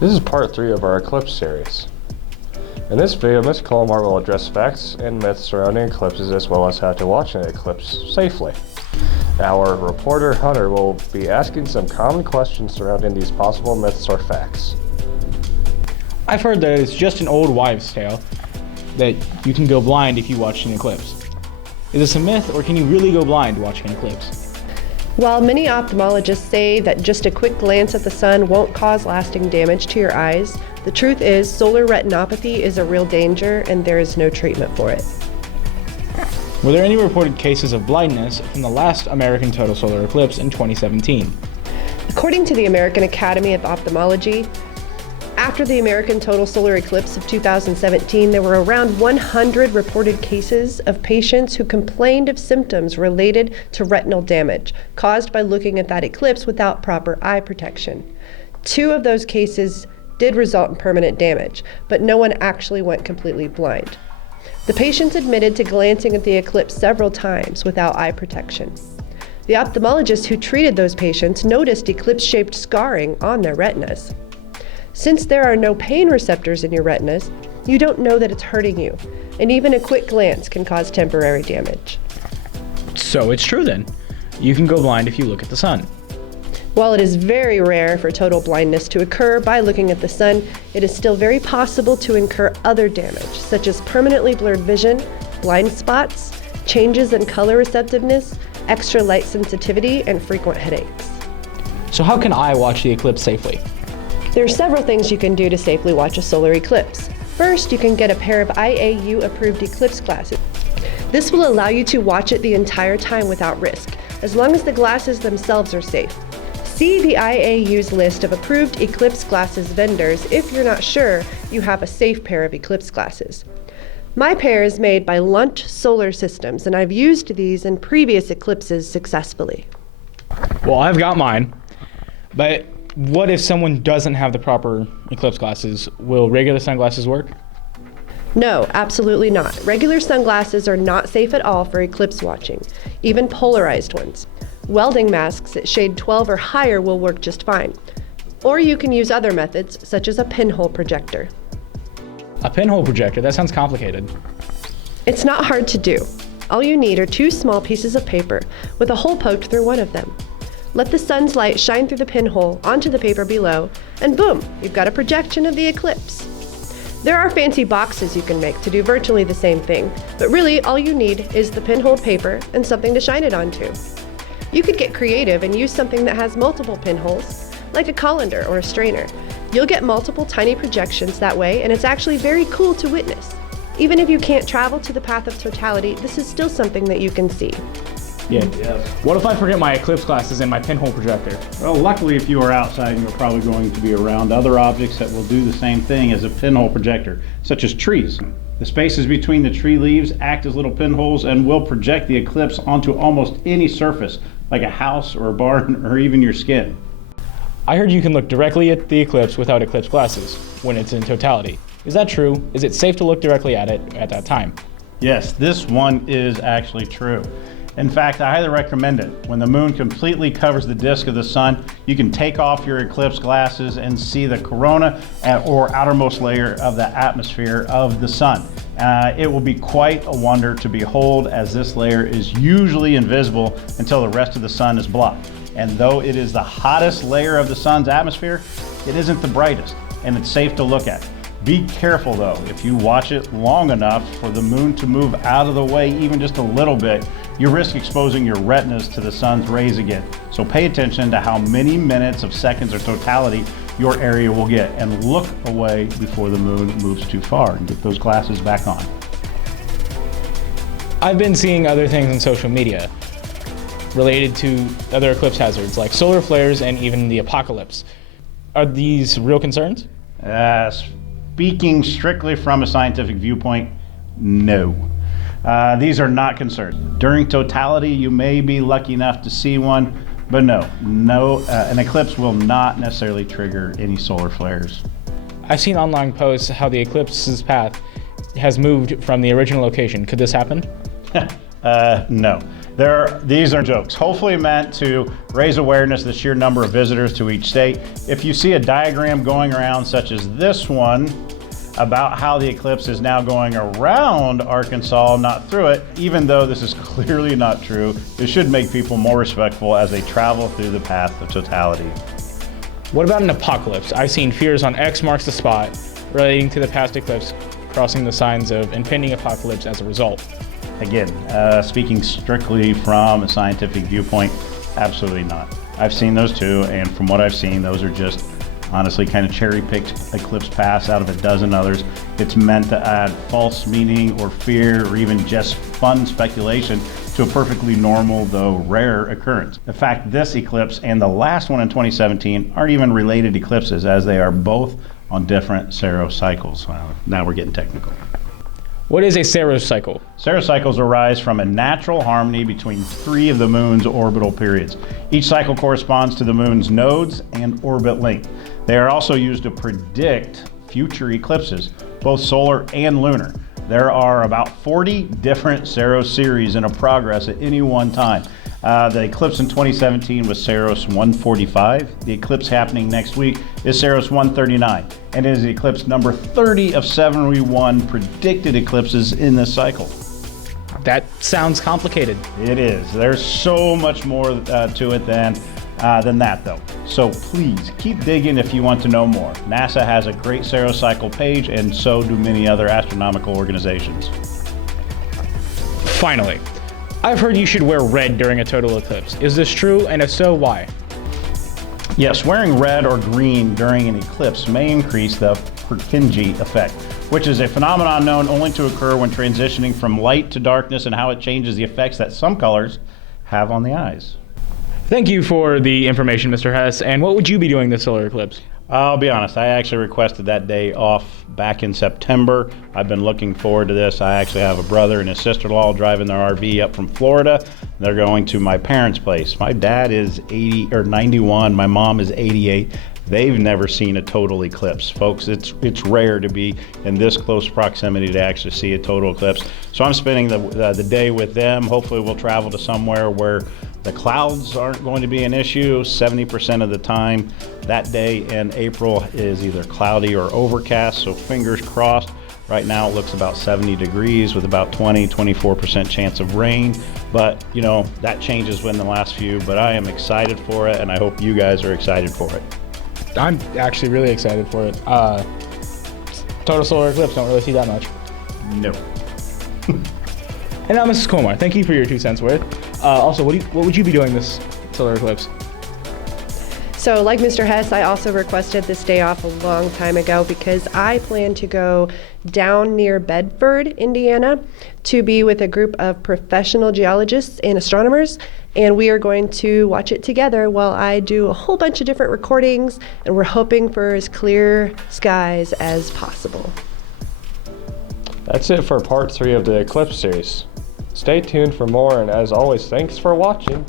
This is part 3 of our Eclipse series. In this video, Mr. Kollmar will address facts and myths surrounding eclipses as well as how to watch an eclipse safely. Our reporter Hunter will be asking some common questions surrounding these possible myths or facts. I've heard that it's just an old wives' tale that you can go blind if you watch an eclipse. Is this a myth, or can you really go blind watching an eclipse? While many ophthalmologists say that just a quick glance at the sun won't cause lasting damage to your eyes, the truth is solar retinopathy is a real danger and there is no treatment for it. Were there any reported cases of blindness from the last American total solar eclipse in 2017? According to the American Academy of Ophthalmology, after the American total solar eclipse of 2017, there were around 100 reported cases of patients who complained of symptoms related to retinal damage caused by looking at that eclipse without proper eye protection. 2 of those cases did result in permanent damage, but no one actually went completely blind. The patients admitted to glancing at the eclipse several times without eye protection. The ophthalmologist who treated those patients noticed eclipse-shaped scarring on their retinas. Since there are no pain receptors in your retinas, you don't know that it's hurting you, and even a quick glance can cause temporary damage. So it's true then. You can go blind if you look at the sun. While it is very rare for total blindness to occur by looking at the sun, it is still very possible to incur other damage, such as permanently blurred vision, blind spots, changes in color receptiveness, extra light sensitivity, and frequent headaches. So how can I watch the eclipse safely? There are several things you can do to safely watch a solar eclipse. First, you can get a pair of IAU-approved eclipse glasses. This will allow you to watch it the entire time without risk, as long as the glasses themselves are safe. See the IAU's list of approved eclipse glasses vendors if you're not sure you have a safe pair of eclipse glasses. My pair is made by Lunch Solar Systems, and I've used these in previous eclipses successfully. Well, I've got mine, but what if someone doesn't have the proper eclipse glasses? Will regular sunglasses work? No, absolutely not. Regular sunglasses are not safe at all for eclipse watching, even polarized ones. Welding masks at shade 12 or higher will work just fine. Or you can use other methods, such as a pinhole projector. A pinhole projector? That sounds complicated. It's not hard to do. All you need are 2 small pieces of paper with a hole poked through one of them. Let the sun's light shine through the pinhole onto the paper below, and boom, you've got a projection of the eclipse. There are fancy boxes you can make to do virtually the same thing, but really all you need is the pinhole paper and something to shine it onto. You could get creative and use something that has multiple pinholes, like a colander or a strainer. You'll get multiple tiny projections that way, and it's actually very cool to witness. Even if you can't travel to the path of totality, this is still something that you can see. Yeah. What if I forget my eclipse glasses and my pinhole projector? Well, luckily if you are outside, you're probably going to be around other objects that will do the same thing as a pinhole projector, such as trees. The spaces between the tree leaves act as little pinholes and will project the eclipse onto almost any surface, like a house or a barn or even your skin. I heard you can look directly at the eclipse without eclipse glasses when it's in totality. Is that true? Is it safe to look directly at it at that time? Yes, this one is actually true. In fact, I highly recommend it. When the moon completely covers the disk of the sun, you can take off your eclipse glasses and see the corona or outermost layer of the atmosphere of the sun. It will be quite a wonder to behold, as this layer is usually invisible until the rest of the sun is blocked. And though it is the hottest layer of the sun's atmosphere, it isn't the brightest, and it's safe to look at. Be careful though, if you watch it long enough for the moon to move out of the way even just a little bit, you risk exposing your retinas to the sun's rays again. So pay attention to how many minutes of seconds or totality your area will get, and look away before the moon moves too far, and get those glasses back on. I've been seeing other things on social media related to other eclipse hazards like solar flares and even the apocalypse. Are these real concerns? Speaking strictly from a scientific viewpoint, no. These are not concerns. During totality, you may be lucky enough to see one, but an eclipse will not necessarily trigger any solar flares. I've seen online posts how the eclipse's path has moved from the original location. Could this happen? No. These are jokes, hopefully meant to raise awareness of the sheer number of visitors to each state. If you see a diagram going around such as this one about how the eclipse is now going around Arkansas, not through it, even though this is clearly not true, it should make people more respectful as they travel through the path of totality. What about an apocalypse? I've seen fears on X marks the spot relating to the past eclipse, crossing the signs of impending apocalypse as a result. Again, speaking strictly from a scientific viewpoint, absolutely not. I've seen those too, and from what I've seen, those are just honestly kind of cherry-picked eclipse paths out of a dozen others. It's meant to add false meaning or fear or even just fun speculation to a perfectly normal, though rare, occurrence. In fact, this eclipse and the last one in 2017 aren't even related eclipses, as they are both on different Saros cycles. Well, now we're getting technical. What is a Saros cycle? Saros cycles arise from a natural harmony between 3 of the moon's orbital periods. Each cycle corresponds to the moon's nodes and orbit length. They are also used to predict future eclipses, both solar and lunar. There are about 40 different Saros series in progress at any one time. The eclipse in 2017 was Saros 145. The eclipse happening next week is Saros 139. And it is the eclipse number 30 of 71 predicted eclipses in this cycle. That sounds complicated. It is. There's so much more to it than that, though. So please keep digging if you want to know more. NASA has a great Saros cycle page, and so do many other astronomical organizations. Finally, I've heard you should wear red during a total eclipse. Is this true? And if so, why? Yes, wearing red or green during an eclipse may increase the Purkinje effect, which is a phenomenon known only to occur when transitioning from light to darkness and how it changes the effects that some colors have on the eyes. Thank you for the information, Mr. Hess. And what would you be doing this solar eclipse? I'll be honest, I actually requested that day off back in September. I've been looking forward to this. I actually have a brother and his sister-in-law driving their RV up from Florida. They're going to my parents' place. My dad is 80 or 91, my mom is 88. They've never seen a total eclipse. Folks, it's rare to be in this close proximity to actually see a total eclipse. So I'm spending the day with them. Hopefully we'll travel to somewhere where the clouds aren't going to be an issue. 70% of the time that day in April is either cloudy or overcast, so fingers crossed. Right now it looks about 70 degrees with about 24% chance of rain. But, you know, that changes in the last few, but I am excited for it, and I hope you guys are excited for it. I'm actually really excited for it. Total solar eclipse, don't really see that much. No. And now, Mrs. Kollmar, thank you for your 2 cents worth. Also, what would you be doing this solar eclipse? So like Mr. Hess, I also requested this day off a long time ago because I plan to go down near Bedford, Indiana, to be with a group of professional geologists and astronomers, and we are going to watch it together while I do a whole bunch of different recordings, and we're hoping for as clear skies as possible. That's it for part 3 of the Eclipse series. Stay tuned for more, and as always, thanks for watching.